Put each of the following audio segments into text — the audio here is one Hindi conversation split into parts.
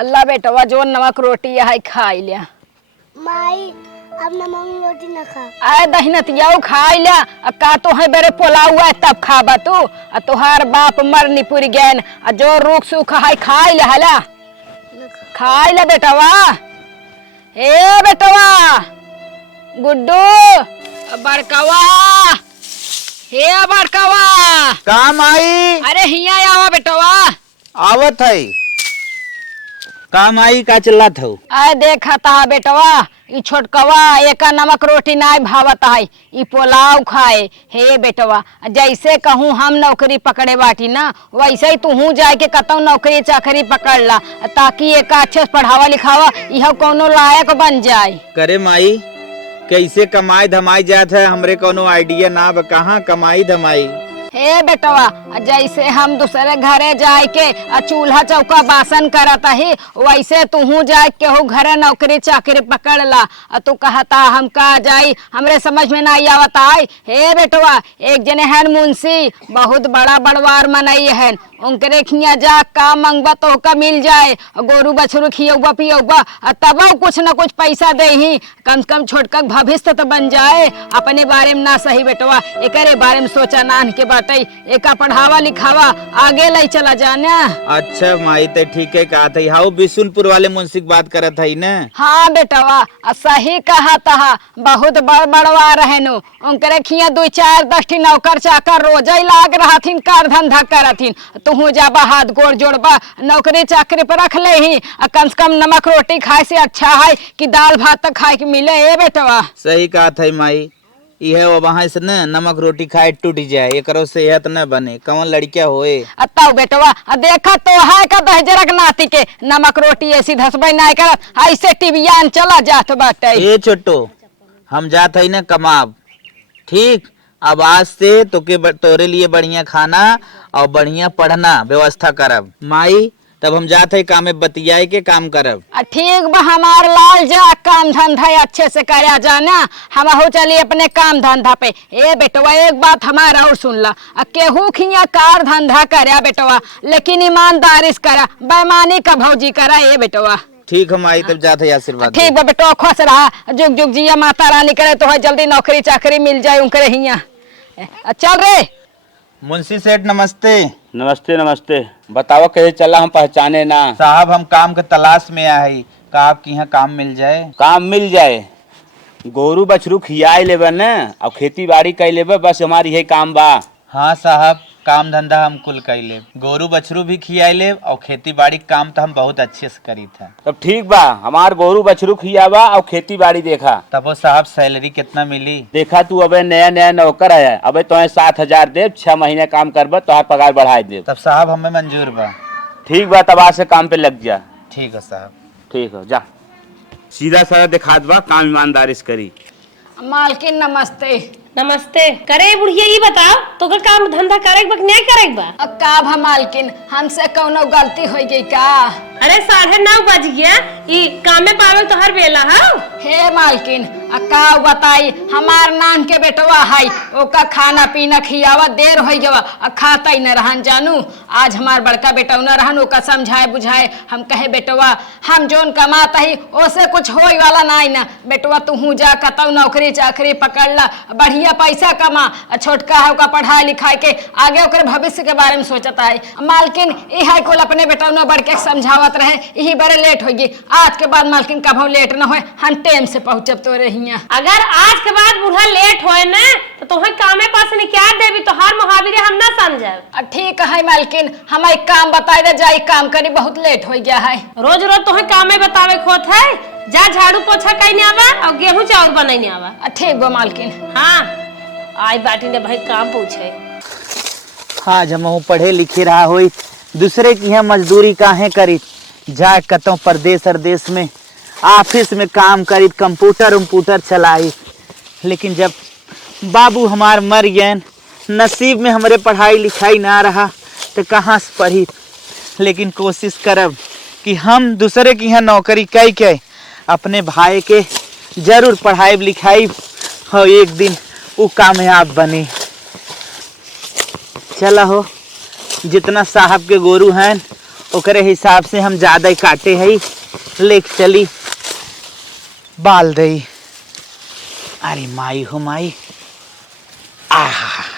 अल्लाह बेटवा जो नमक रोटी है खाई लिया। माई अब नमक रोटी न खा। आए दहिनतिया खाई लिया। का तो है बेरे पोलाऊ है तब खाबा तू। तुहार बाप मरनी पुर गैन जो रूख सूखा है खाई ले हला। खाई ले बेटवा। हे बेटवा गुड्डू बड़कवा। हे बड़कवा काम आई। अरे हिया आवा बेटवा। आवत है काम आई का चिल्लात हो। आए देखा था बेटवा ई छोटकवा एक नमक रोटी नाय भावत है ई पोलाव खाए। हे बेटवा जैसे कहूँ हम नौकरी पकड़े बाटी ना वैसे ही तू जाए के कतौ नौकरी चाकरी पकड़ ला ताकि एक अच्छे से पढ़ावा लिखावा यह कोनो लायक बन जाए। करे माई कैसे कमाई धमाई जात है हमरे कोनो आइडिया ना बा कहाँ कमाई धमाई। हे बेटवा जैसे हम दूसरे घरे जाए के चूल्हा चौका बासन करत ही वैसे तू जाए केहू घरे नौकरी चाकरी पकड़ ला। तू कहता हम का जाई हमरे समझ में नहीं आवता है। हे बेटवा एक जने है मुंशी बहुत बड़ा बड़वार मनई है उनकरे खिया जा का मंगबा तो का मिल जाए गोरू बछरू खियौबा पियौबा तब कुछ न कुछ पैसा दे ही कम से कम छोटका भविष्य तो बन जाए। अपने बारे में ना सही बेटवा एकरे बारे में सोचा नान के बाटे एका पढ़ावा लिखावा आगे ले चला जाना। अच्छा माई ते ठीक है कहा था हाउ बिशुनपुर वाले मुंशी बात करत है ना। हाँ बेटवा सही कहा था बहुत बड़ बड़वा रहनु उनकरे खिया 2-4-10 नौकर चाकर रोज ही लाग रहा थीन कार धंधा करथिन। तू जाबा हाथ गोड़ जोड़बा नौकरी चाकरी पर रख ले ही कम से कम नमक रोटी खाए से अच्छा है कि दाल भात तक खाए के मिले। ए बेटवा सही कहा था माई यह वहाँ से न नमक रोटी खाए टूट जाए एकरो सेहत न बने कौन लड़किया होए। अतौ बेटवा देखा तो है का दहजरक नाती के नमक रोटी ऐसी धसबे नहीं करत ऐसे टिबियान चला जात बाटे। ए छोटो हम जात है न कमाब ठीक अब आज से तोरे लिए बढ़िया खाना और बढ़िया पढ़ना व्यवस्था करब माई तब हम जाते है काम में बतियाए के काम करब। ठीक बा हमार लाल जा काम धंधा अच्छे से करा जाना हम हो चलिए अपने काम धंधा पे। ए बेटवा एक बात हमारा और सुन ला केहू खिया कार धंधा करा बेटवा लेकिन ईमानदारी से करा बेईमानी का भौजी करा। ए बेटवा ठीक हम आई तब जाते है आशीर्वाद। ठीक बा बेटवा खुश रहा जुग जुग जिया माता रानी करे तो जल्दी नौकरी चाकरी मिल जाए उनके हिया। चल रे मुंशी सेठ नमस्ते। नमस्ते नमस्ते बताओ कैसे चला हम पहचाने ना। साहब हम काम के तलाश में आए का आपके यहाँ काम मिल जाए। काम मिल जाए गोरू बछरू खियाए लेबे न और खेती बाड़ी कर लेबे बस हमारी यही काम बा। हाँ साहब काम धंधा हम कुल कर ले गोरू बछरू भी खियाए ले और खेती बाड़ी काम तो हम बहुत अच्छे से करी था। तब ठीक बा हमार गोरू बछरू खियावा और खेती बाड़ी देखा। तब वो साहब सैलरी कितना मिली। देखा तू अबे नया नया नौकर है अबे तो 7,000 दे 6 महीने काम करबे तो पगार बढ़ाए दे। तब साहब हमें मंजूर बा। ठीक बा तब आज से काम पे लग जा। ठीक है साहब। ठीक है जा सीधा साधा दिखात बा काम ईमानदारी से करी। मालकिन नमस्ते। नमस्ते करे बुढ़िया ये बताओ तो काम धंधा करे बा नहीं करे बा। का भा मालकिन हमसे कौनो गलती हो गई का। अरे 9:30 बज गया ई काम में पावल तो हर बेला है। हे मालकिन का बताई हमार नान के बेटवा है ओका खाना पीना खियावा देर हो गवा खाता ही न रहन जानू। आज हमार बड़का बेटा न रहन ओका समझाए बुझाए हम कहे बेटवा हम जोन कमाता ही ओसे कुछ होई वाला नहीं ना बेटवा तू जा कतौ नौकरी चाकरी पकड़ ला बढ़िया पैसा कमा छोटका है ओका पढ़ाई लिखाई के आगे ओकर भविष्य के बारे में सोचता है। मालकिन यही कुल अपने बेटा न बढ़ के समझावत रहे यही बड़े लेट होगी आज के बाद मालकिन कभी लेट न होए हम टाइम से पहुंचब तो रही। अगर आज के बाद बूढ़ा लेट होए ना तो तुम्हें कामे पास निकाल देवी तो हर मुहावरे हम ना समझब। ठीक है मालकिन हम एक काम बताए दे जाई काम करी बहुत लेट हो गया है। रोज रोज तुम्हें कामे बतावे खोत है जा झाड़ू पोछा कहीं आवा और गेहूं चाउर बनाई आवा। ठीक बा मालकिन। हाँ आज बाटी ने भाई काम पूछे। आज हम पढ़े लिखे रहा हो दूसरे की यहाँ मजदूरी काहे करी जाए कतौ परदेश अरदेश में ऑफिस में काम करी कंप्यूटर चलाई लेकिन जब बाबू हमार मर गए नसीब में हमारे पढ़ाई लिखाई ना रहा तो कहाँ से पढ़ी। लेकिन कोशिश करब कि हम दूसरे की यहाँ नौकरी कई के अपने भाई के जरूर पढ़ाई लिखाई हो एक दिन वो कामयाब बने। चला हो जितना साहब के गोरू हैं ओकरे हिसाब से हम ज्यादा ही काटे है, लेके चली बाल दई। अरे माई हो माई, आहा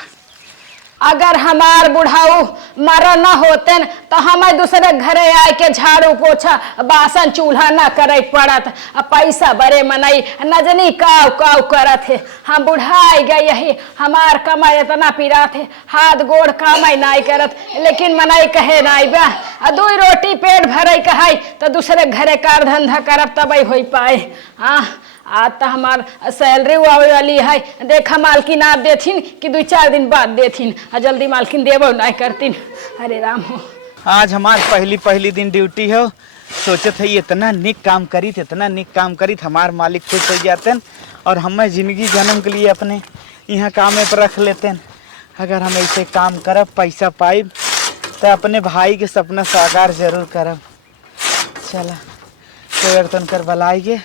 अगर हमार बुढ़ाऊ मरा न होते न तो हमें दूसरे घरे आए के झाड़ू पोछा बासन चूल्हा न करे पड़त, पैसा बड़े मनई नजनी काव काव करत है। हम बुढ़ाई गई यही, हमार कमाई इतना पीरा थे, हाथ गोड़ कमाई नहीं करत, लेकिन मनई कहे नहीं बा, दो रोटी पेट भरे कहाई तो दूसरे घरे कार धंधा करब तब हो पाए। हाँ आज तो हमार सैलरी आवे वाली है, देखा मालकिन आप देथिन कि 2-4 दिन बाद देथिन, जल्दी मालकिन देबो नहीं करतीन। अरे राम हो, आज हमार पहली दिन ड्यूटी हो, सोचत है इतना निक काम करी, इतना निक काम करी, हमार मालिक खुश हो जाते और हमें जिंदगी जन्म के लिए अपने यहाँ काम पर रख लेते। अगर हम ऐसे काम करब पैसा पाइब तो अपने भाई के सपना साकार जरूर करब। चला तो तन कर बलाइए,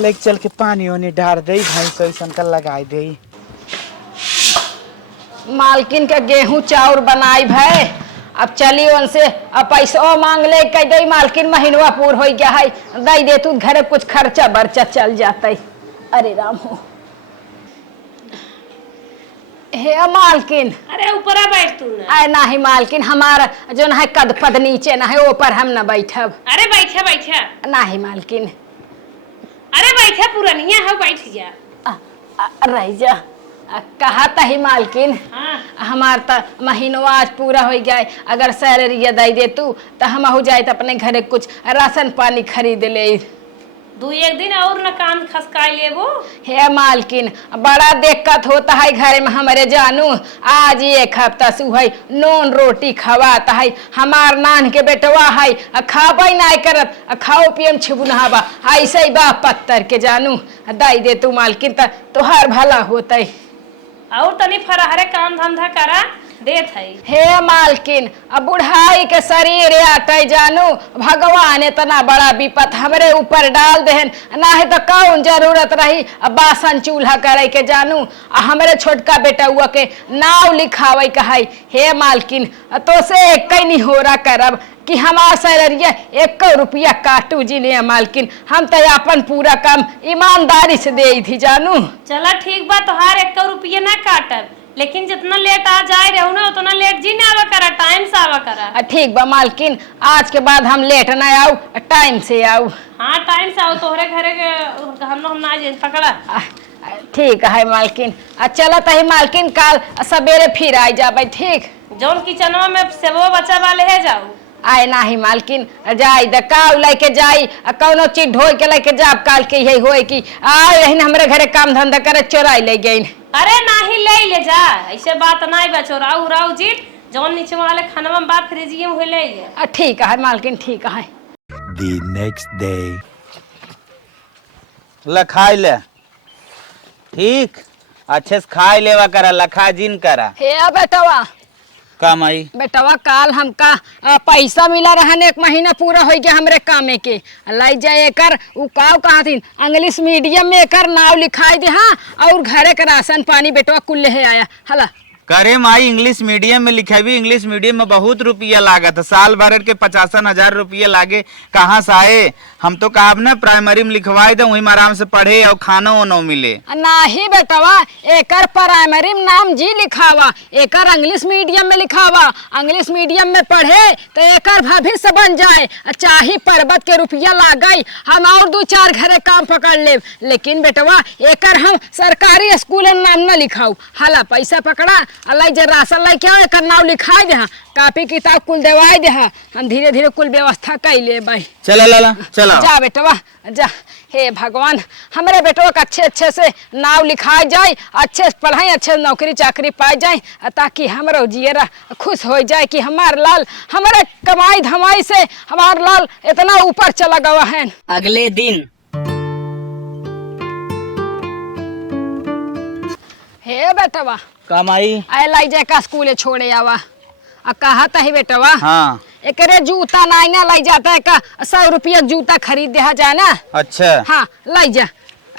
लेके चल के पानी वानी डाल दे, भैंस वैसन का लगाई दे। मालकिन के गेहूं चाउर बनाई भाई, अब चली उनसे अब पैसा मांग ले कह दे, मालकिन महीनवा पूर हो गया है, दे दे तू घरे कुछ खर्चा बर्चा चल जाता है। अरे राम हो, हे मालकिन, अरे ऊपर बैठ तू ना। आए नाही मालकिन, हमारा जो न है कद पद नीचे न है ऊपर हम न बैठब। अरे बैठा बैठा। नाही मालकिन, अरे बैठा, पुरानिया है, बैठ जा। रह जा, कहा ही मालकिन। हाँ। हमार तो महीनवा आज पूरा हो गया, अगर सैलरी दे दे तू तो हम हो जाए तो अपने घरे कुछ राशन पानी खरीद ले। 2-1 दिन और न काम खसकाई लेबो। हे मालकिन, बड़ा दिक्कत होता है घरे में हमारे जानू, आज 1 हफ्ता से है नून रोटी खवाता है, हमार नान के बेटवा है खाबे नहीं करत, खाओ पियम छिबुनहाबा ऐसे ही बा पत्थर के जानू, दे दे तू मालकिन तो तोहार भला होता है। और तनी फराहरे काम धंधा करा देत है। हे मालकिन, अब बुढ़ाई के शरीर आटे जानू, भगवान इतना बड़ा विपत हमरे ऊपर डाल देहन, ना है तो कौन जरूरत रही अब बासन चूल्हा करे के जानू, हमरे छोटका बेटा हुआ के नाव लिखावे कहाई। हे मालकिन, तो से एक नहीं हो रहा करब कि हमार सैलरिया 1 रुपया काटू जी ने मालकिन, हम तो अपन पूरा काम ईमानदारी से दे थी जानू। चला ठीक बा, तोहार 1 रुपया ना काटब, लेकिन जितना लेट आ जाए रहू ना उतना लेट जी ना आवा करा, टाइम से आवा करा। ठीक बा मालकिन, आज के बाद हम लेट ना आऊ, टाइम से आऊ। हाँ टाइम से आओ, तोहरे घरे के हम लोग ना जाए पकड़ा। ठीक है मालकिन, चला तही मालकिन, काल सवेरे फिर आई जाबे। ठीक, जौन किचनवा में सेबो बच्चा वाले है जाओ। आए नाही मालकिन, जाई दकाव लेके जाई, कौनो चीज ढोई के लेके जाब, काल के यही होए कि आए रही हमरे घरे काम धंधा करे चोराई ले गई। अरे नाही ले जा, ऐसे बात नहीं बचो, राउ राउ जी जौन नीचे वाले खाना में बाप फ्रिजिए में ले ले। ठीक है मालकिन, ठीक है। The next day. लखाई ले, ठीक अच्छे से खाई लेवा करा, लखा जिन करा। हे बेटवा, काम आई बेटवा काल हमका पैसा मिला रहन, 1 महीना पूरा हो गया हमरे कामे के, लाई जाए एकर उ काव कहा थी इंग्लिश मीडियम में एकर नाव लिखाई दे। हाँ, और घरे का राशन पानी बेटवा कुल ले आया हला। करे माई इंग्लिश मीडियम में लिखेबी, इंग्लिश मीडियम में बहुत रुपया लागत, साल भर के 50,000 रुपया लागे, कहाँ से आए? हम तो कहा ना प्राइमरी में लिखवाई दे, वहीं में आराम से पढ़े और खाना वानो मिले। नाही बेटवा, एकर प्राइमरी में नाम जी लिखावा, एकर इंग्लिश मीडियम में लिखावा, इंग्लिश मीडियम में पढ़े तो एकर भविष्य बन जाए, चाहे पर्वत के रुपया लागे, हम और 2-4 घरे काम पकड़ ले, लेकिन बेटवा एकर हम सरकारी स्कूल में नाम न लिखाऊ। हला पैसा पकड़ा, अल्लाह जे राशन लाई क्या एकर नाम लिखाई दे, कापी किताब कुल देवाई दे, हम धीरे धीरे कुल व्यवस्था कर ले भाई। चला लाला चला, जा बेटवा जा। हे भगवान, हमारे बेटों का अच्छे से नाव लिखाई जाए, अच्छे से पढ़ाई, अच्छे नौकरी चाकरी पाई जाए, ताकि हमारा जियरा खुश हो जाए कि हमार लाल हमारे कमाई धमाई से हमार लाल इतना ऊपर चला गया है। अगले दिन हे बेटवा, कमाई आए लाई जाए का स्कूल छोड़े आवा, कहा ही बेटवा। हाँ, एकरे जूता नहीं ना लाई जाता है का, 100 रुपया जूता खरीद दे जाए ना। अच्छा हाँ लाई जा,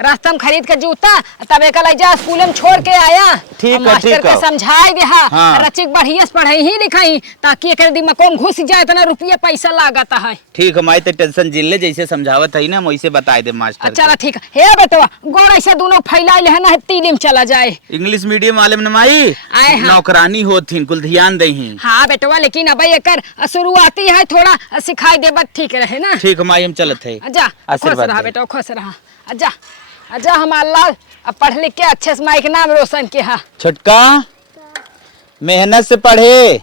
रास्ता में खरीद के जूता तब एक लैजा स्कूल में छोड़ के आया। ठीक है, मास्टर ठीक के है। समझाई दे हाँ। हाँ। रचिक बढ़िया से पढ़ाई ही लिखाई ताकि एक दिमाग में घुस जाए इतना रुपया पैसा लागत है। ठीक है माई, तो टेंशन जिले जैसे समझावत है ना वैसे बताए दे मास्टर के। चला ठीक है। हे बेटवा गोड़ ऐसे दोनों फैलाइल है ना तीन में चला जाए। इंग्लिश मीडियम वाले में माई आए हाँ। नौकरानी होती कुल ध्यान दही। हाँ बेटवा लेकिन अब एकर शुरुआती है थोड़ा सिखाई दे बस ठीक रहे ना। ठीक है माई, हम चलत है। जा खुश आशीर्वाद रहा दे। बेटा खुश रहा। अजा अजा हमार लाल अब पढ़ लिख के अच्छे से माई के नाम रोशन के हा। छोटका मेहनत से पढ़े,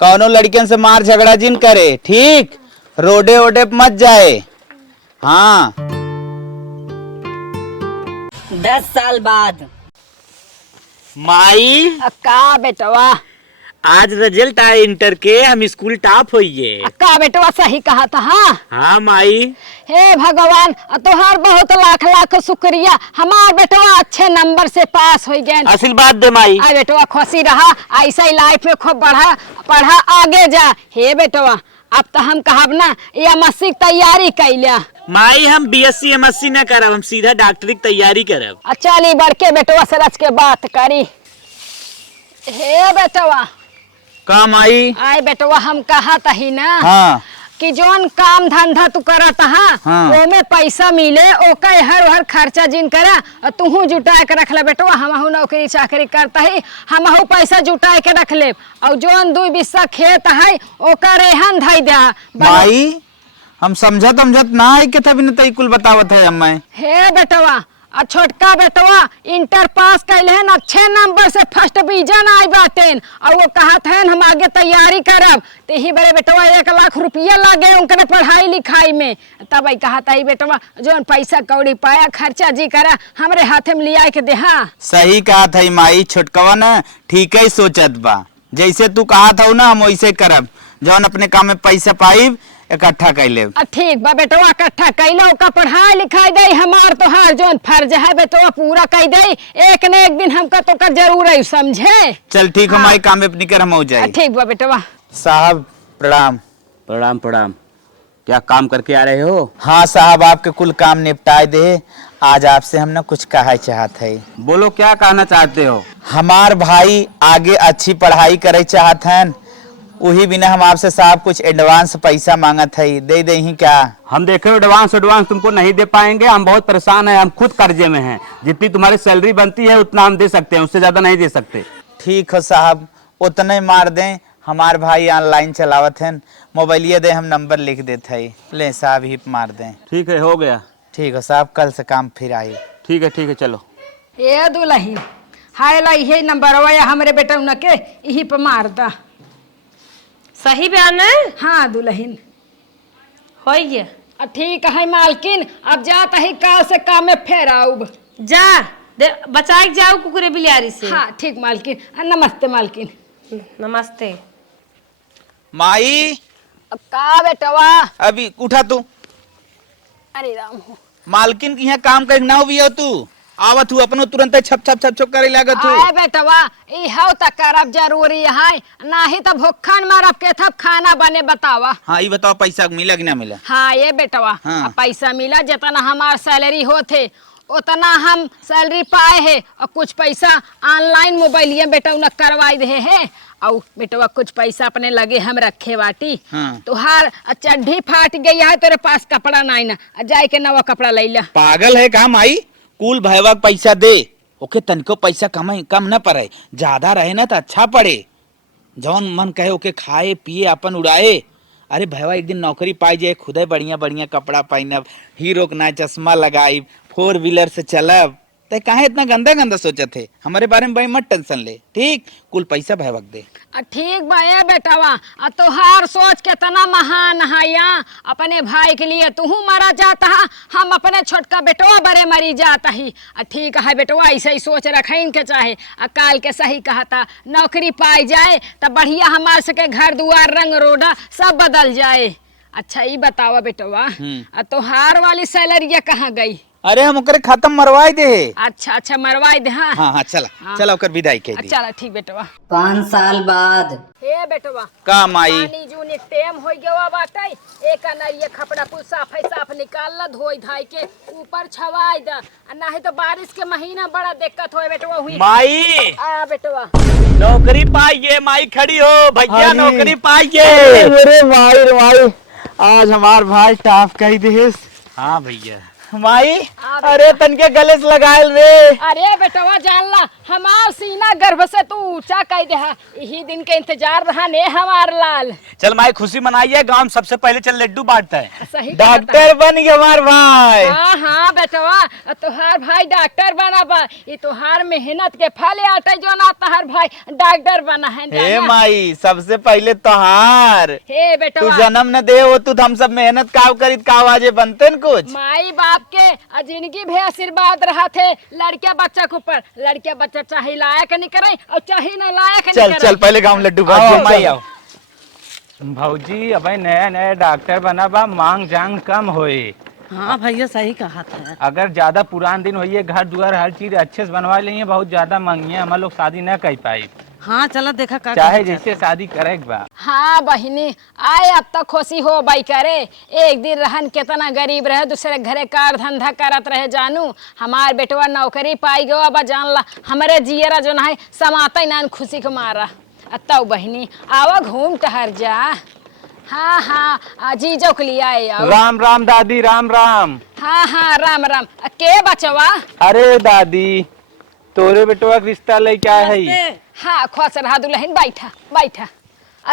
कौनो लड़कियन से मार झगड़ा जिन करे, ठीक रोडे ओडे पे मत जाए। हाँ 10 साल बाद माई अक्का बेटवा आज रिजल्ट आए इंटर के, हम स्कूल टॉप होइए। अक्का बेटवा सही कहा था। हाँ हाँ माई, हे भगवान तोहार बहुत लाख लाख शुक्रिया, हमार बेटवा अच्छे नंबर से पास हो गए। आशीर्वाद दे माई। आ बेटवा खुशी रहा, ऐसा ही लाइफ में खूब पढ़ा आगे जा। हे बेटवा अब तो हम कहब ना एमएससी की तैयारी कैलिया। माई हम बीएससी एमएससी न करब, हम सीधा डॉक्टरी की तैयारी करब। चली बढ़ के बेटवा से रच के बात करी। हे बेटवा का माई? आए बेटवा हम कहत ही ना हाँ कि जोन काम धंधा तू करत हाँ। ओमे पैसा मिले ओके हर खर्चा जिन करा तूहू जुटा के रख ले बेटवा। हमहू नौकरी चाकरी करता ही, हमहू पैसा जुटा के रख ले और जोन 2 बिस्सा खेत है ओकर एहन धई दे। माई हम समझत ना है के तभी न तई कुल बतावत है हमें। हे बेटवा और छोटका बेटवा इंटर पास कैले हैं अच्छे नंबर से फर्स्ट डिवीजन आई बाटेन और वो कहत है हम आगे तैयारी करब। ते ही बड़े बेटवा 1 लाख रुपया लागे उनके पढ़ाई लिखाई में। तब आई कहता है बेटवा जो पैसा कौड़ी पाया खर्चा जी करा हमरे हाथे में लिया के देहा। सही कहा था माई, छोटकवा ना ठीक ही सोचत बा। जैसे तू कहा था ना हम वैसे करब, जौन अपने काम में पैसा पाई इकट्ठा कैले। ठीक बा बेटवा इकट्ठा कैलो का पढ़ाई लिखाई दे हमार तोहार जोन फर्ज है बेटवा पूरा कह दे। एक न एक दिन हमका तो कर जरूर है समझे। चल ठीक है माई, काम में अपनी कर हम हो जाए। ठीक बा बेटवा। साहब प्रणाम। प्रणाम प्रणाम। क्या काम करके आ रहे हो? हाँ साहब आपके कुल काम निपटाए दे, आज आपसे हम ना कुछ कहा चाहत है। बोलो क्या कहना चाहते हो? हमार भाई आगे अच्छी पढ़ाई करे चाहत हैं, वही बिना हम आपसे साहब कुछ एडवांस पैसा मांगत है, दे दे ही क्या? हम देखे एडवांस तुमको नहीं दे पाएंगे, हम बहुत परेशान हैं, हम खुद कर्जे में हैं। जितनी तुम्हारी सैलरी बनती है उतना हम दे सकते हैं, उससे ज्यादा नहीं दे सकते। ठीक है साहब उतने मार दें। हमार भाई ऑनलाइन चलावत हैं, मोबाइलिया दे हम नंबर लिख देते है, ले साहब ही मार दें। ठीक है हो गया। ठीक है साहब कल से काम फिर आई। ठीक है चलो। ए दुलहिन हाय ला ये नंबर हमरे बेटा उनके यही पे मार दा। सही बयान है। हाँ दुलहिन हो गया। ठीक है मालकिन अब जाता ही काल से काम में फेर आऊब। जा बचा के जाओ कुकुरे बिलियारी से। हाँ ठीक मालकिन। नमस्ते मालकिन। नमस्ते। माई का बेटवा? अभी उठा तू। अरे राम हो मालकिन के यहाँ काम करे ना हो तू आवत हूँ अपनो तुरंत छप छप छप छप करे लागत हूँ। आए बेटवा ई हव त करब जरूरी है, नाही तो भूखन मरब के थप खाना बने बतावा। हाँ ये बताओ पैसा मिला कि ना मिला? हाँ ये बेटवा हाँ। पैसा मिला जितना हमार सैलरी होते उतना हम सैलरी पाए है और कुछ पैसा ऑनलाइन मोबाइलिया बेटा उन करवाई दे है और बेटवा कुछ पैसा अपने लगे हम रखे बाटी। हाँ। तुहार चड्ढी फाट गई है तेरे पास कपड़ा नहीं ना जाए के नवा कपड़ा ले ला। पागल है काम आई कुल भयवा पैसा दे ओके तनिको पैसा कम न पड़े, ज्यादा रहे ना तो अच्छा पड़े। जौन मन कहे ओके खाए पिए अपन उड़ाए। अरे भैया एक दिन नौकरी पाई जाए खुदे बढ़िया बढ़िया कपड़ा पहनब, हीरो के ना चश्मा लगाई, 4 व्हीलर से चलब। ते काहे इतना गंदा गंदा सोचत थे? हमारे बारे में भाई मत टेंशन ले, ठीक कुल पैसा भैया दे। ठीक बा बेटावा तोहार सोच कितना महान है। यहाँ अपने भाई के लिए तू मरा जाता है, हम अपने छोटका बेटवा बड़े मरी जाता ही। ठीक है बेटवा ऐसे ही सोच रखें के चाहे काल के सही कहता नौकरी पाई जाए तो बढ़िया हमारे सके घर दुआर रंग रोडा सब बदल जाए। अच्छा ये बतावा बेटवा तोहार वाली सैलरी कहाँ गई? अरे हम ओकरे खत्म मरवाई दे। अच्छा मरवाई दे। हाँ हाँ चला चला ओकर विदाई कह दी। चला ठीक बेटवा। 5 साल बाद हे बेटवा का माई पानी जून एक टेम हो गया बाटे एक अनरिया खपड़ा कुल साफ साफ निकाल ला धोई धाई के ऊपर छवाई दा नहीं तो बारिश के महीना बड़ा दिक्कत होए बेटवा हुई माई आ बेटवा नौकरी पाइए, माई खड़ी हो, भैया नौकरी पाइए। मेरे माई आज हमार भाई टाफ कही देस। हाँ भैया माई अरे तनके गले से लगायल रे। अरे बेटवा जान ला हमार सीना गर्भ से तू ऊंचा कह दे यही दिन के इंतजार रहा ने हमार लाल। चल माई खुशी मनाइए, गांव में सबसे पहले चल लड्डू बांटता है। सही डॉक्टर बन गया हमार भाई। हाँ हाँ बेटवा तुहार भाई डॉक्टर बना बा ये तुहार मेहनत के फल आटे जो ना तुहार भाई डॉक्टर बना है। हे माई सबसे पहले तोहार हे तू बेटवा जन्म न दे हो, तू हम सब मेहनत काव करीत काव आजे बनते न कुछ। माई बाप के जिंदगी भी आशीर्वाद रहा थे लड़के बच्चा के ऊपर। लड़के बच्चा चाहे लायक नहीं करे और चाहे न लायक नहीं चल करे। चल पहले गांव लड्डू बांट माई आओ। भौजी अब नया नया डॉक्टर बना बा, मांग जांग कम होए। हाँ भैया सही कहा था। अगर ज्यादा पुरान दिन होइए घर दुआर हर चीज अच्छे से बनवा लेंगे, बहुत ज्यादा मंगिए हम लोग शादी न कर पाई। हाँ चलो देखा का चाहे जैसे शादी करे बा। हाँ बहिनी आए अब तक खुशी हो बाई करे। एक दिन रहन कितना गरीब रहे, दूसरे घरे कार धंधा करत रहे जानू। हमार बेटवा नौकरी पाई गो अब जान ला हमारे जियरा जो है समाता ना खुशी के मारा। तब बहिनी आवा घूम टहर जा। हाँ हाँ जीजो के लिए आए आओ। राम राम दादी राम राम। हाँ हाँ राम राम के बचवा। अरे दादी तोरे बेटवा के रिश्ता ले क्या है? हाँ खुश रहा दुल्हन बैठा बैठा।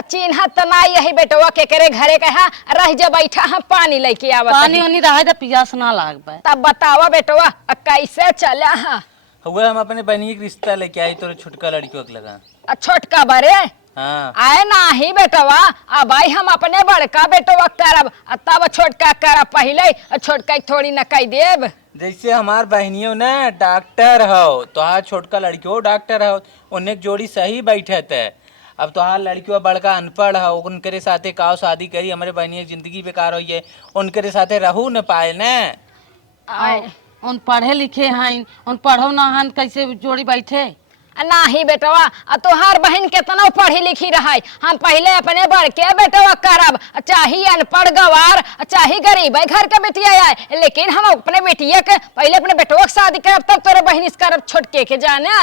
चिन्ह तो ना यही बेटवा के करे घरे कहा रह जा बैठा हम पानी लेके आवत। पानी उनी रहा तो पियास ना लाग पाए। तब बतावा बेटवा कैसे चला है। हुआ हम अपने बहनी के रिश्ता लेके आई तोरे छोटका लड़कियों के लगा। छोटका बरे हाँ आए नाही बेटवा अब आई हम अपने बड़का बेटवा करब तब छोटका करब पहले छोटका थोड़ी न कह देब। जैसे हमार बहनियों ने डॉक्टर हो तोहार छोटका लड़कियों डॉक्टर हो उन्हें जोड़ी सही बैठे थे। अब तोहार लड़कियों बड़का अनपढ़ हो उनके साथे काव शादी करी हमारे बहनी की जिंदगी बेकार हो ये उनके साथे रहू न पाए न। उन पढ़े लिखे हैं उन पढ़ो ना हन कैसे जोड़ी बैठे। नाही बेटवा तोहार बहन कितना पढ़ी लिखी रहा हम पहले अपने बड़के बेटवा करब चाहे अनपढ़ गवार चाहे गरीब घर के बेटिया आए लेकिन हम अपने बेटिया के पहले अपने बेटवा के शादी करब तब तोरे बहन करब छोटके के जाने।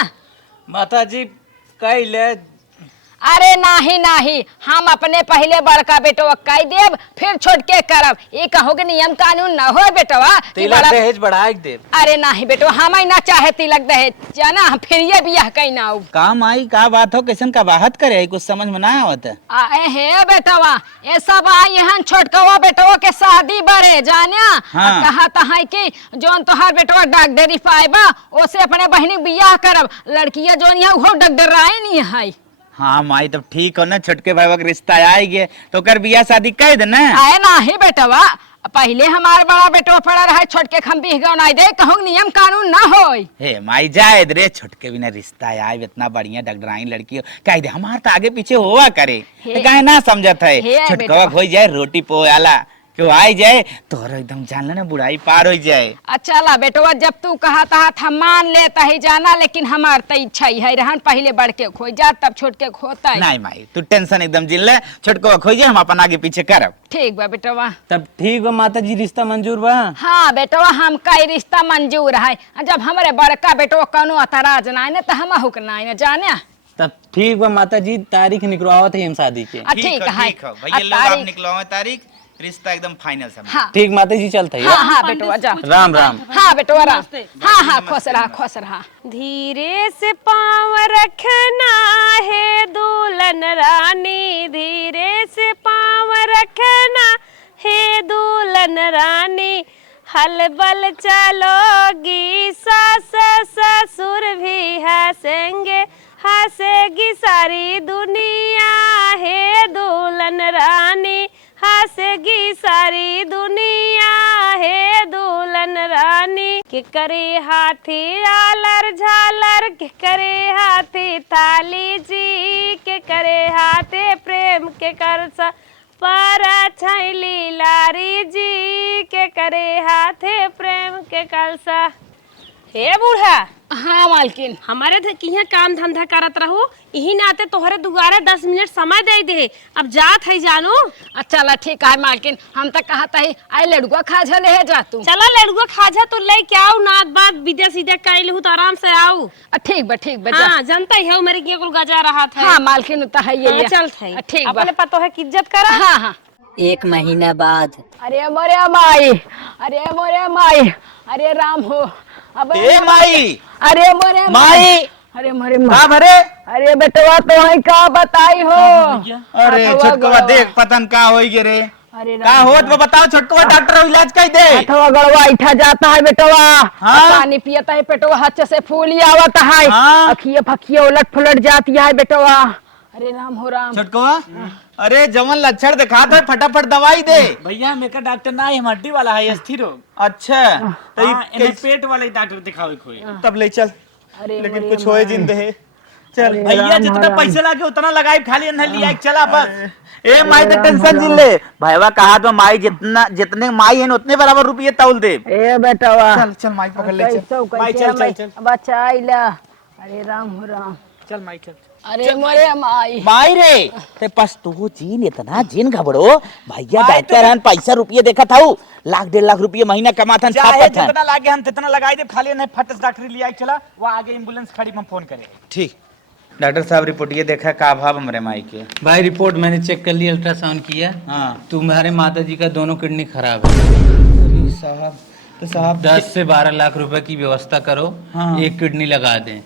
माता जी कह ले। अरे नाही नाही हम अपने पहले बड़का बेटवा कह देब फिर छोटके करब। ये कहोगे नियम कानून न हो बेटवा। तिलक दहेज बढ़ाई दे। अरे नाही बेटवा हम ना चाहे तिलक दहेज जाना फिर ये बियाह कहीं ना हो। का माई का बात हो कैसन का बात करे कुछ समझ में ना आवत। आए हे बेटवा ये सब आई हन छोटकवा बेटवा के शादी बड़े जानिया। हाँ। कहा तहाई की जोन तोहार बेटवा डॉक्टरी पाएबा ओसे अपने बहनी बियाह करब। लड़किया जोन है वो डॉक्टर आए नहीं है। हाँ माई तब ठीक हो ना, छोटके भाई का रिश्ता आए गए तो कर बियाह शादी कर दे ना। आए नाही बेटवा पहले हमार बड़ा बेटवा पड़ा रहा छोटके हम भी गौनाई दे कहूँ नियम कानून ना होई। हे माई जाए रे छोटके बिना रिश्ता आए इतना बढ़िया डगडराई लड़की हो कह दे हमार तो आगे पीछे हुआ करे कहे ना समझत है। छोटका हो जाए रोटी पोयाला क्यों आई जाए तोरा एकदम जान लेना बुढ़ाई पार हो जाए। अच्छा ला बेटवा जब तू कहा था हम मान लेता ही जाना लेकिन हमार तो इच्छा ही है रहन पहले बढ़ के खो जा तब छोट के खोता है। नहीं माई तू टेंशन एकदम जिन ले छोटको खो जाए हम अपन आगे पीछे करब। ठीक बा बेटवा। तब ठीक बा माता जी रिश्ता मंजूर बा। हाँ बेटवा हम कई रिश्ता मंजूर है जब हमारे बड़का बेटवा कौनो अतराज ना है तो हम हुक ना है जाने। तब ठीक बा माता जी तारीख निकलवावत है हम शादी के। ठीक है भैया लोग आप निकलवाओ तारीख रिश्ता एकदम फाइनल समझ। हाँ ठीक माता जी चलते है। हाँ हाँ बेटवा जा। राम राम। हाँ बेटवा राम। हाँ हाँ खुश रहा खुश रहा। धीरे से पाँव रखना है दुल्हन रानी धीरे से पाँव रखना है दुल्हन रानी हलबल चलोगी सास ससुर भी हंसेंगे हंसेगी सारी दुनिया है दुल्हन रानी हंसेगी सारी दुनिया है दुल्हन रानी के करे हाथी आलर झालर के करे हाथी थाली जी के करे हाथे प्रेम के करसा पर छैली लारी जी के करे हाथे प्रेम के कलसा। हे बूढ़ा हाँ मालकिन। हमारे किहाँ काम धंधा करत रहो, यही नाते तोहरे दुआरे 10 मिनट समय दे दे। अब जात है जानू। चला ठीक है मालकिन, हम तक कहा था आई लड़ुआ खाजा ले जा तू। चला लड़ुआ खाजा तो ले क्या आओ, नात बात विद्या सीधा कर लूँ तो आराम से आओ। ठीक बा ठीक बा। हाँ जानता ही है मेरे की कुल गजा रहा था। हाँ मालकिन तो है ये। चल ठीक बा। अपने पतो है की इज्जत करा। हाँ हाँ। 1 महीना बाद। अरे मोरे माई, अरे मोरे माई, अरे राम हो। अब ए माई, अरे मोरे माई, अरे मोरे का माई, भरे? अरे बेटवा तो है का बताई हो। अरे छोटकवा देख पतन का होई गे रे। अरे का होत वो बताओ छोटकवा, डॉक्टर इलाज कई दे। अठवा गड़वा इठा जाता है बेटवा। हाँ? पानी पियता है पेटवा हच्च से फूली आवता है। हाँ? अखिए फखिए उलट फुलट जाती है बेटवा। अरे राम हो राम। छोटकवा, अरे जवन लक्षण दिखा था फटाफट दवाई दे। भैया मेरा डॉक्टर ना है, हड्डी वाला है, स्थिर रोग। अच्छा तो इन्हें पेट वाले डॉक्टर दिखाओ कोई। तब ले चल, अरे लेकिन कुछ होए जिंदे है। चल भैया जितना पैसा लागे उतना लगाए, खाली इन्हें लिया चला बस। ए माई तो टेंशन जिल ले भाईवा, कहा तो माई जितने माई है उतने बराबर रुपये तौल दे। ए बेटवा चल चल माई पकड़ ले चल। माई चल चल चल बचा ला। अरे राम हो राम। चल माई चल। अरे मोरे माई। माई रे ते पस तू जीन इतना जीन घबड़ो भैया, डॉक्टर हन पैसा रुपये देखा था, लाख 1.5 लाख रुपये महीना कमाता हन, चाहे छापत हन। जितना लागे हम तितना लगाए दे, खाली इन्हें फटस डॉक्टर लिया चला, वो आगे एम्बुलेंस खड़ी हम फोन करें। ठीक डॉक्टर साहब रिपोर्ट ये देखा का भाव हमारे माई के। भाई रिपोर्ट मैंने चेक कर लिया, अल्ट्रासाउंड किया। हाँ तुम्हारे माता जी का दोनों किडनी खराब है। अरे साहब, तो साहब 10 से 12 लाख रुपए की व्यवस्था करो। हाँ। एक किडनी लगा दें।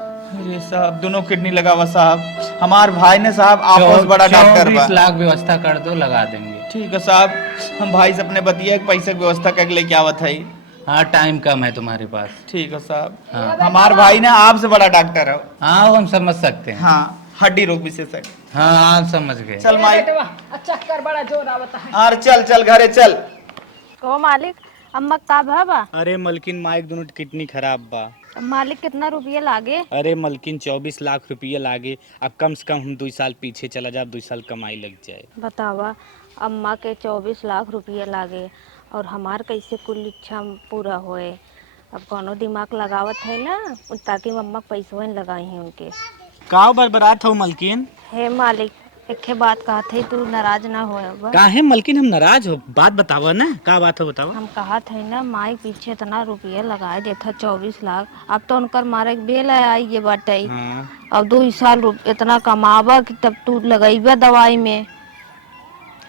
अरे साहब दोनों किडनी लगावा साहब, हमार भाई ने साहब आपस बड़ा डॉक्टर बा। 24 लाख व्यवस्था कर दो, लगा देंगे। ठीक है साहब, हम भाई से अपने बतिया पैसे की व्यवस्था करके लेके आवत है। हाँ टाइम कम है तुम्हारे पास। ठीक है साहब। हाँ। हमार भाई ने आपसे बड़ा डॉक्टर है। हाँ हम समझ सकते हैं। हाँ हड्डी रोग विशेषज्ञ। हाँ हाँ समझ गए। चल माई, अच्छा कर बड़ा जोर आवता है। अरे चल चल घरे चल। कहो मालिक, अम्मा का बा? अरे मलकिन माइक दोनों किडनी खराब बा। मालिक कितना रुपया लागे? अरे मलकिन 24 लाख रुपया लागे। अब कम से कम हम 2 साल पीछे चला जाए, 2 साल कमाई लग जाए। बतावा, अम्मा के 24 लाख रुपया लागे और हमार कैसे कुल इच्छा पूरा होए। अब कोनो दिमाग लगावत है ना, ताकि मम्मा पैसों लगाई हैं उनके। का बरबरात हो मलकिन? हे मालिक, एक बात कहा थे, तू नाराज ना हो। का है मलकिन, हम नाराज हो? बात बतावा ना, का बात हो बतावा। हम कहा थे ना, माई पीछे इतना रुपया लगाए देता 24 लाख। अब तो उनकर मारे बेल आई ये बाटे। हाँ। अब 2 साल इतना कमावा कि तब तू लगाइबा दवाई में।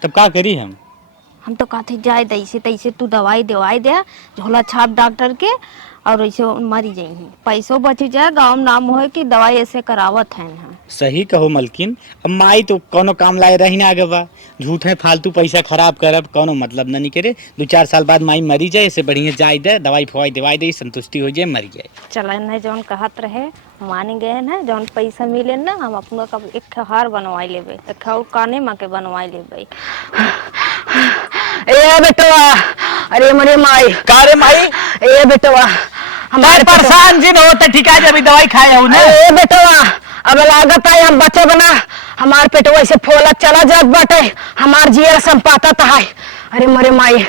तब का करी हम तो कहते जाए तैसे तैसे तू दवाई दवाई दे, झोला छाप डॉक्टर के, और ऐसे मरी जाइए, पैसों बच जाए, गाँव में नाम हो कि दवाई ऐसे करावत है ना। सही कहो मलकिन, अब माई तो कोनो काम लाए रही ना आगे बा, झूठ है फालतू पैसा खराब करब कोनो मतलब ना नहीं करे। 2-4 साल बाद माई मरी जाए, इससे बढ़िया जाए दे, दवाई फवाई दवाई दे, संतुष्टि हो जाए, मर जाए। चला न जौन कहत रहे मान गए ना, जौन पैसा मिले ना, हम अपना कब एक हार बनवाई लेबे, एक और काने माँ के बनवाई लेबे। ए बेटवा, अरे मरे माई। का रे माई? ए बेटवा, हमारे परेशान जिन होते ठीक है, जब दवाई खाए हो ना। ए बेटवा, अब लागत है हम बचे बना, हमार पेटवा ऐसे फोला चला जात बाटे, हमार जियर संपाता है। अरे मरे माई।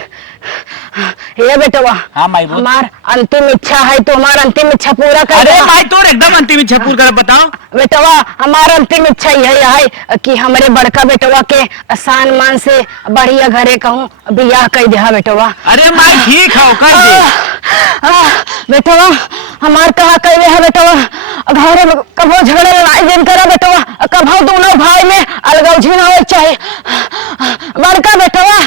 ए बेटवा, हाँ माई बोल। हमार अंतिम इच्छा है, तो हमार अंतिम इच्छा पूरा कर। अरे माई तो एकदम अंतिम इच्छा पूरा कर, बताओ। बेटवा, हमारा अंतिम इच्छा यही है कि हमारे बड़का बेटवा के आसान मान से बढ़िया घरे कहूँ बियाह कर दिया बेटवा। अरे माई ठीक है, कर दे। बेटवा, हमार कहा कह है बेटवा, घरे कभो झगड़े लड़ाई जिन करा बेटवा, कभो दोनों भाई में अलगौझी ना हो चाहिए। बड़का बेटवा।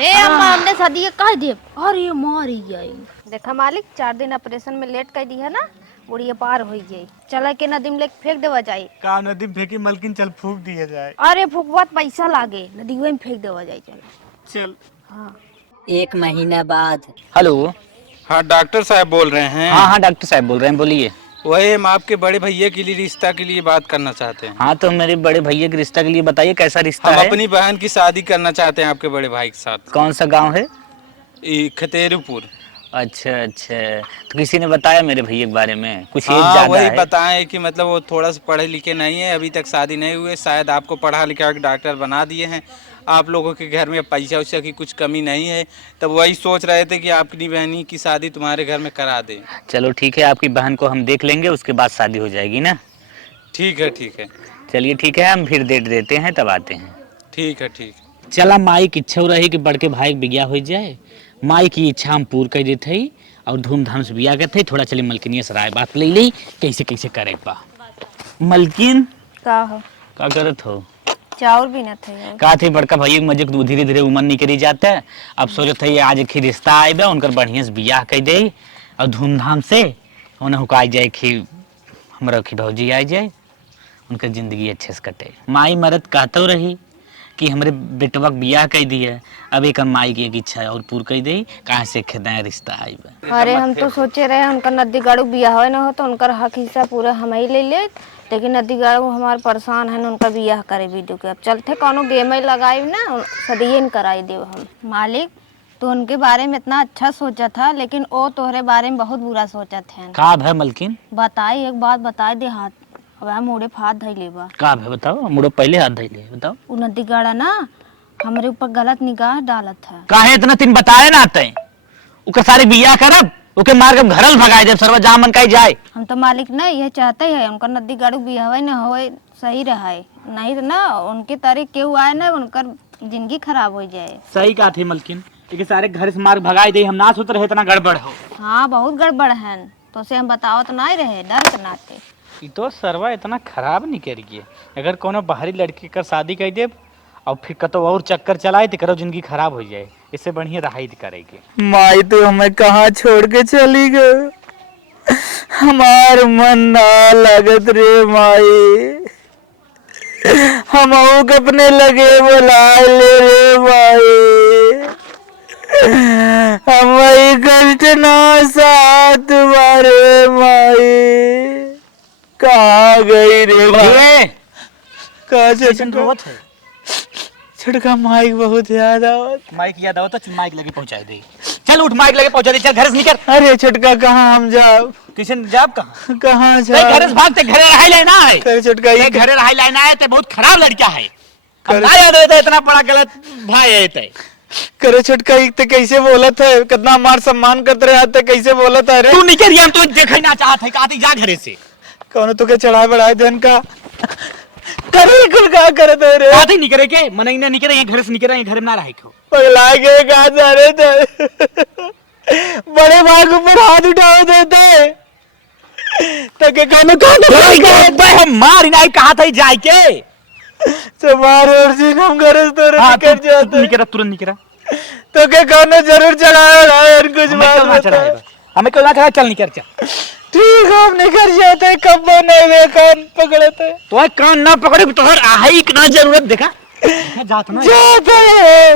ए अम्मा, हमने शादी कह दिए, अरे मारी जाए। देखा मालिक, 4 दिन ऑपरेशन में लेट कर दी है ना, बुढ़िया पार हो जाए। चला के नदी में फेंक देवा जाए। का नदी फेंकी मलकिन, चल फूक दिया जाए। अरे फूकवात पैसा लागे, नदी में फेंक देवा जाए। चल। हाँ। 1 महीना बाद। हेलो। हाँ डॉक्टर साहब बोल रहे हैं। हाँ हाँ डॉक्टर साहब बोल रहे हैं, बोलिए। वही हम आपके बड़े भैया के लिए रिश्ता के लिए बात करना चाहते हैं। हाँ तो मेरे बड़े भैया के रिश्ता के लिए बताइए, कैसा रिश्ता हम है? अपनी बहन की शादी करना चाहते हैं आपके बड़े भाई के साथ। कौन सा गांव है? खतेरुपुर। अच्छा अच्छा, तो किसी ने बताया मेरे भैया के बारे में? कुछ एज हाँ ज्यादा वही है? बताएं कि मतलब वो थोड़ा सा पढ़े लिखे नहीं है, अभी तक शादी नहीं हुए, शायद आपको पढ़ा लिखा के डॉक्टर बना दिए हैं, आप लोगों के घर में पैसा वैसा की कुछ कमी नहीं है, तब वही सोच रहे थे कि आपकी बहनी की शादी तुम्हारे घर में करा दें। चलो ठीक है, आपकी बहन को हम देख लेंगे, उसके बाद शादी हो जाएगी ना। ठीक है ठीक है चलिए ठीक है, हम फिर डेट देते हैं तब आते हैं। ठीक है ठीक है। चला माई की इच्छा रही कि बड़के भाई के बिया हो जाए, माई की इच्छा हम पूर्ण कर देते ही और धूमधाम से बिया करते। थोड़ा चले मलकिनिया से राय बात ले ली कैसे कैसे करे बा। मलकिन का हो का करत हो? चाउर भी न थे का थे बड़का भाई मजे धीरे धीरे उमर निकली जाता है। अब सोचत है आज एक रिश्ता आए बा, उनकर बढ़िया से बियाह कर दे और धूमधाम से उन्हें हुकाई जाए कि हमरा की भौजी आ जाए, उनका जिंदगी अच्छे से कटे। माई मरद कहते रही कि हमरे बेटवा के बियाह कर दिए, अब एक माई की एक इच्छा और पूरी कर दी, कहाँ से खेदा रिश्ता आई बा। अरे हम तो सोचे रहे उनका नदी गाड़ू बियाह हो न हो तो उनका हक हिस्सा पूरा हम ही ले ले, लेकिन नदी गाड़ू हमारे परेशान है उनका बियाह करे वीडियो के। अब चलते कोनो गेम ही लगाई ना, सदियन कराई दे हम। मालिक तो उनके बारे में इतना अच्छा सोचा था, लेकिन वो तोहरे बारे में बहुत बुरा सोचा थे। का है मलकिन? बताई एक बात बताई दे हाथ अब मोड़े फात धैले बा। का है बताओ, मुड़ो पहले हाथ धैले बताओ। उ नदी गाड़ा ना हमरे ऊपर गलत निगाह डालत है। काहे इतना तीन बताए ना आते ओके सारे बियाह करब, ओके मार के घरल भगाए देब, सरवा जहां मन कहीं जाए। हम तो मालिक ना ये चाहते हैं उनका नदी गाड़ू बियाह न होए सही रहे, नहीं तो ना उनके तारीख केहू आए ना उनकर जिंदगी खराब हो जाए। सही कहा थी मलकिन, लेकिन सारे घर से मार भगाए दे, हम ना सोच रहे इतना गड़बड़ हो। हाँ बहुत गड़बड़ है, तो से हम बताओ तो नहीं रहे डर के नाते। ये तो सरवा इतना खराब नहीं करिए, अगर कोनो बाहरी लड़की कर शादी कर दे और फिर कतो और चक्कर चलाए तो करो जिंदगी खराब हो जाए, इससे बढ़िया रहाई करेगी। माई तो हमें कहाँ छोड़ के चली गई, हमार मन ना लगत रे माई, हम अपने लगे बुला ले रे माई, हम कष्ट ना साथ मारे माई, कहाँ गई रे माई? कहाँ से छुटका माइक बहुत याद आवत। माइक याद आओ तो माइक लगे पहुंचा दे। चल उठ माइक लगे पहुंचा दे, चल घर से निकल। अरे छुटका कहाँ हम जाओ? किशन जाब कहां? कहाँ ते जाओ? घर से भागते घरे रहाई लेना है। तेरे छुटका ते घरे रहाई लेना है, ते बहुत खराब लड़का है। अब ना याद रहता इतना बड़ा गलत भाई है ते। करे छुटका एक ते कैसे बोलत है, कितना हमार सम्मान करते रहे ते कैसे बोलत है रे? तू निकल, हम तो देखै ना चाहत है, कहती जा घरे से। कौन तो के चढ़ाए बढ़ाए धन का करे कुल का करत है रे? कहती निकले के मनई ना निकले, घर से निकले, घर में ना रहे को। पगला के कहाँ जा रहे थे? बड़े भाई के ऊपर हाथ उठाओ देते तके कौन हम मार नहीं कहा था जाए के मार और सीन हम घर से तो निकल जाते, निकला तुरंत निकला तो के कौन जरूर चढ़ाया और कुछ बात हमें क्यों ना चढ़ा, चल निकल चल। ठीक है हम निकल जाते, कब नहीं वे कान पकड़ते तो कान ना पकड़े तो आई ना जरूरत देखा जात ना जाते हैं।